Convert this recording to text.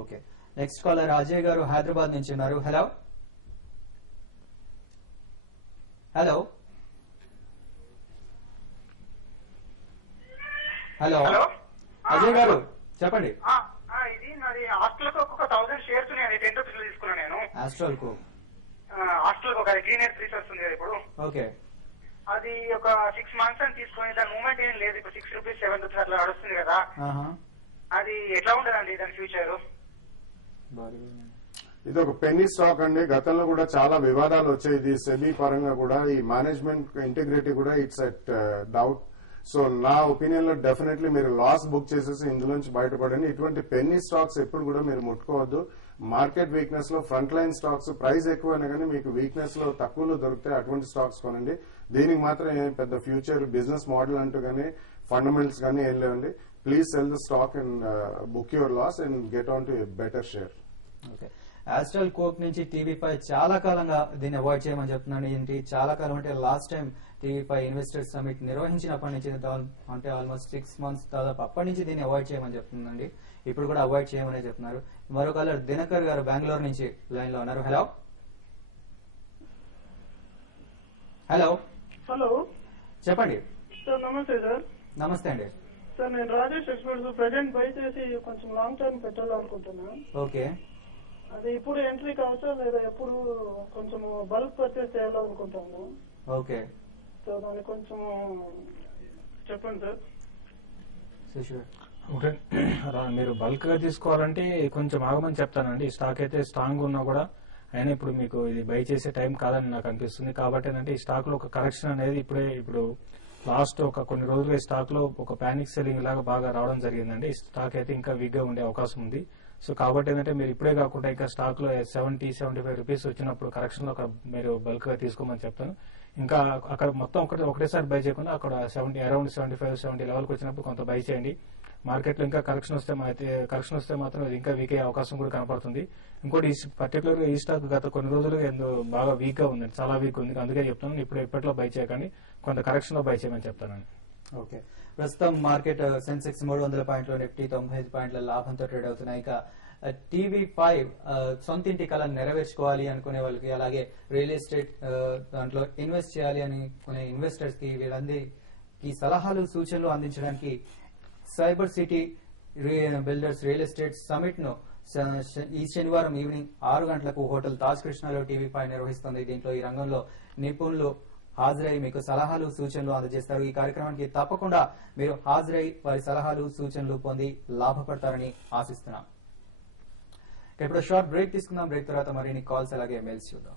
Okay, next caller Ajay గారు హైదరాబాద్ నుంచి ఉన్నారు. Hello hello hello hello Ajay గారు చెప్పండి. ఇది నాది హాస్టల్ కు ఒక 1000 షేర్స్ ఉన్నాయి. అది 10 రూపీస్ తీసుకున్నాను నేను. ఆస్ట్రల్ కు హాస్టల్ కు ఒక గ్రీన్ ఎయిర్ రీసెర్చ్ ఉంది కదా ఇప్పుడు. ఓకే, అది ఒక 6 మంత్స్ అని తీసుకుని దాని మూమెంట్ ఏం లేదు. ఇప్పుడు 6 రూపీస్ 7 రూపీస్ అట్లా నడుస్తుంది కదా. అది ఎట్లా ఉంటదండి దాని ఫ్యూచర్? ఇది ఒక పెన్నీ స్టాక్ అండి. గతంలో కూడా చాలా వివాదాలు వచ్చాయి. ఇది సెబీ పరంగా కూడా ఈ మేనేజ్మెంట్ ఇంటిగ్రిటీ కూడా ఇట్స్ అట్ డౌట్. సో నా ఒపీనియన్ లో డెఫినెట్లీ మీరు లాస్ బుక్ చేసేసి ఇందులోంచి బయటపడండి. ఇటువంటి పెన్నీ స్టాక్స్ ఎప్పుడు కూడా మీరు ముట్టుకోవద్దు. మార్కెట్ వీక్నెస్ లో ఫ్రంట్ లైన్ స్టాక్స్ ప్రైస్ ఎక్కువైనా కానీ మీకు వీక్నెస్ లో తక్కువలో దొరికితే అటువంటి స్టాక్స్ కొనండి. దీనికి మాత్రం ఏం పెద్ద ఫ్యూచర్ బిజినెస్ మోడల్ అంటూ కానీ ఫండమెంటల్స్ కానీ ఏం లేవండి. Please sell the stock and book your loss and get on to a better share. Okay, ఆస్ట్రల్ కోక్ నుంచి టీవీ5 చాలా కాలంగా దీన్ని అవాయిడ్ చేయమని చెప్తున్నాను. ఏంటి చాలా కాలం అంటే last time TV five investors summit నిర్వహించినప్పటి నుంచి అంటే ఆల్మోస్ట్ 6 months దాదాపు అప్పటి నుంచి దీన్ని అవాయిడ్ చేయమని చెప్తుందండి. ఇప్పుడు కూడా అవాయిడ్ చేయమని చెప్తున్నారు. మరో కాలర్ దినకర్ గారు బెంగళూరు నుంచి లైన్ లో ఉన్నారు. హలో హలో హలో చెప్పండి సార్. నమస్తే సార్. నమస్తే అండి సార్, నేను రాజేష్ ఎక్స్పర్ట్స్ ప్రెజెంట్ బై చేసి కొంచెం లాంగ్ టర్మ్ పెట్టాలనుకుంటున్నాను. ఓకే, అది ఇప్పుడు ఎంట్రీ కావచ్చా లేదా ఎప్పుడు కొంచెం బల్క్ పర్చేస్ చేయాలనుకుంటాను. ఓకే, సో దాన్ని కొంచెం చెప్పండి సార్. ఓకే, మీరు బల్క్ గా తీసుకోవాలంటే కొంచెం ఆగమని చెప్తానండి. ఈ స్టాక్ అయితే స్ట్రాంగ్ ఉన్నా కూడా అయినా ఇప్పుడు మీకు ఇది బై చేసే టైం కాదని నాకు అనిపిస్తుంది. కాబట్టి ఏంటంటే ఈ స్టాక్ లో ఒక కరెక్షన్ అనేది ఇప్పుడు లాస్ట్ ఒక కొన్ని రోజులుగా ఈ స్టాక్ లో ఒక పానిక్ సెల్లింగ్ లాగా బాగా రావడం జరిగిందండి. ఈ స్టాక్ అయితే ఇంకా వీక్ గా ఉండే అవకాశం ఉంది. సో కాబట్టి ఏంటంటే మీరు ఇప్పుడే కాకుండా ఇంకా స్టాక్ లో 70-75 రూపీస్ వచ్చినప్పుడు కరెక్షన్ లో అక్కడ మీరు బల్క్ గా తీసుకోమని చెప్తాను. ఇంకా అక్కడ మొత్తం ఒకటేసారి బై చేయకుండా అక్కడ అరౌండ్ 75-70 లెవెల్కి వచ్చినప్పుడు కొంత బై చేయండి. మార్కెట్ లో ఇంకా కరెక్షన్ వస్తే మాత్రం ఇది ఇంకా వీక్ అయ్యే అవకాశం కూడా కనపడుతుంది. ఇంకోటి పర్టికులర్ ఈ స్టాక్ గత కొన్ని రోజులుగా బాగా వీక్ గా ఉంది, చాలా వీక్ ఉంది. అందుకే చెప్తాను ఇప్పుడు ఇప్పట్లో బై చేయకండి, కొంత కరెక్షన్ లో బై చేయమని చెప్తానండి. ఓకే, ప్రస్తుతం మార్కెట్ సెన్సెక్స్ 300 పాయింట్లు, నిఫ్టీ 95 పాయింట్ల లాభంతో ట్రేడ్ అవుతున్నాయి. ఇక టీవీ5 సొంత ఇంటి కళ నెరవేర్చుకోవాలి అనుకునే వాళ్ళకి, అలాగే రియల్ ఎస్టేట్ దాంట్లో ఇన్వెస్ట్ చేయాలి అనుకునే ఇన్వెస్టర్స్ కి వీళ్ళందరికీ సలహాలు సూచనలు అందించడానికి cyber city builders real estate summit ను ఈ శనివారం ఈవినింగ్ 6 గంటలకు హోటల్ తాజ్ కృష్ణలో టీవీ5 నిర్వహిస్తుంది. దీంట్లో ఈ రంగంలో నిపుణులు హాజరై మీకు సలహాలు సూచనలు అందజేస్తారు. ఈ కార్యక్రమానికి తప్పకుండా మీరు హాజరై వారి సలహాలు సూచనలు పొంది లాభపడతారని ఆశిస్తున్నాం. ఇప్పుడు షార్ట్ బ్రేక్ తీసుకుందాం. బ్రేక్ తర్వాత మరిన్ని కాల్స్ అలాగే మెయిల్స్ చూద్దాం.